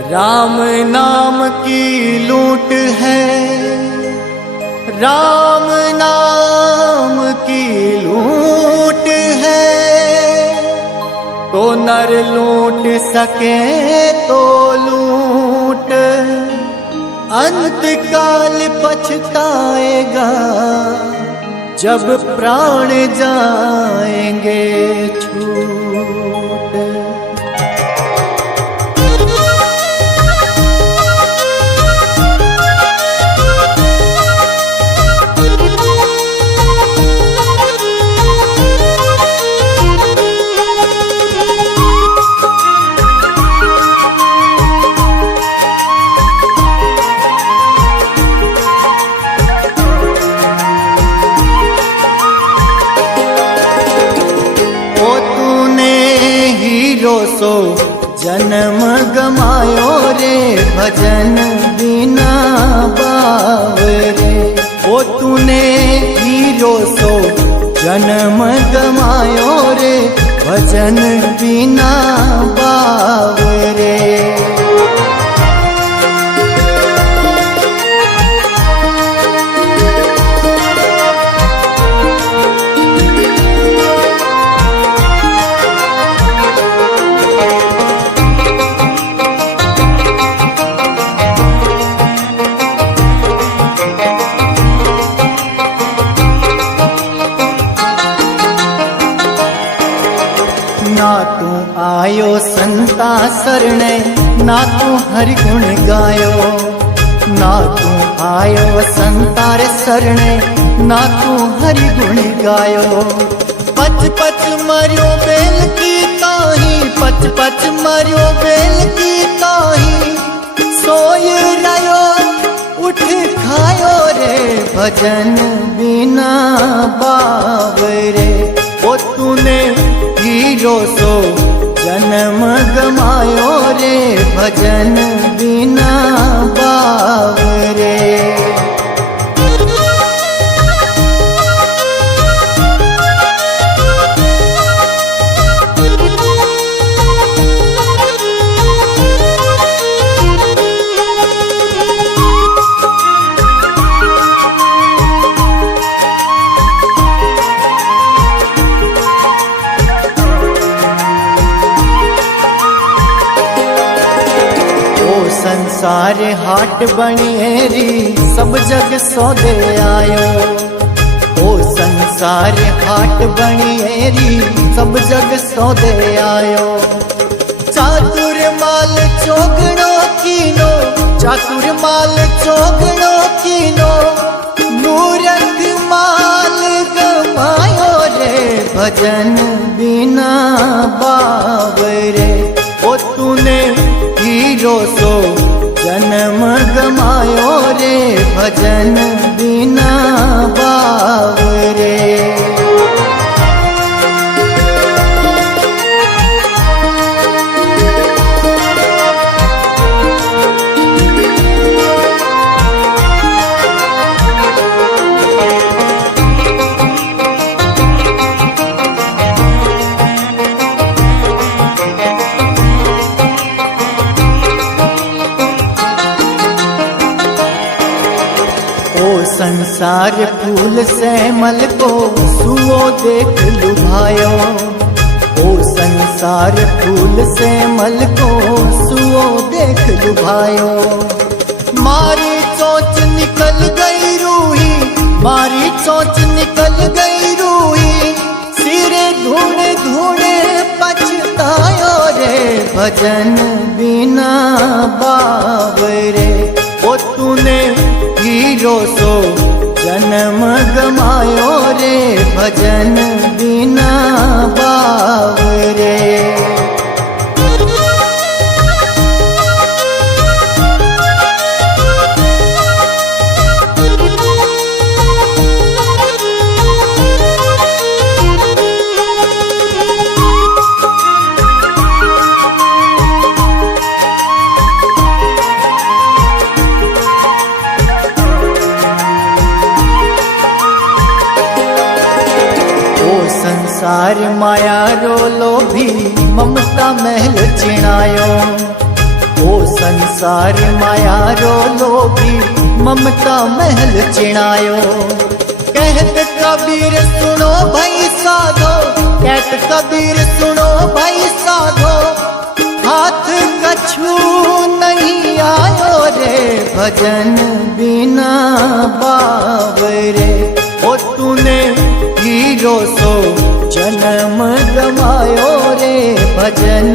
राम नाम की लूट है, राम नाम की लूट है। तो नर लूट सके तो लूट, अंत काल पछताएगा जब प्राण जाएंगे छूट। सो जन्म गमायो रे, भजन बिना बावरे। ओ तूने हीरो सो जन्म गमायो रे, भजन बिना बावरे। ना तू आयो संता सरणे, ना तू हरि गुण गायो। ना तू आयो संतार सरणे, ना तू हरि गुण गायो। पच पच मरियो बेल की ताही, पच पच मरियो बेल की ताही। सोय रयो उठ खायो रे, भजन बिना बावरे। ओ तूने हीरो सो जन्म गमायो रे, भजन बिना बावरे। संसार हाट बनिएरी, सब जग सौदे आयो। ओ संसार हाट बनिएरी, सब जग सौदे आयो। चातुर माल चोगणो कीनो, चातुर माल चोगणो कीनो। मूरख माल गमायो रे, भजन बिना बावरे। ओ तूने हीरो सो जन्म गमायो रे, भजन बिना बावरे। संसार फूल से मल को सुओ देख लुभायो। ओ संसार फूल से मल को सुओ देख लुभायो। मारी चोंच निकल गई रूही, मारी चोंच निकल गई रूही। सिरे धूणे धूणे पछतायो रे, भजन बिना बावरे। ओ तूने हीरो सो जन्म गमायो रे, भजन बिना बावरे। संसार माया रो लोभी, ममता महल चिणायो। ओ संसार माया रो लोभी ममता महल चिणायो। कहत कबीर सुनो भाई साधो, कहत कबीर सुनो भाई साधो, हाथ कछु नहीं आयो रे भजन बिना बावरे। ओ तूने हीरो सो जन्म गवायो रे भजन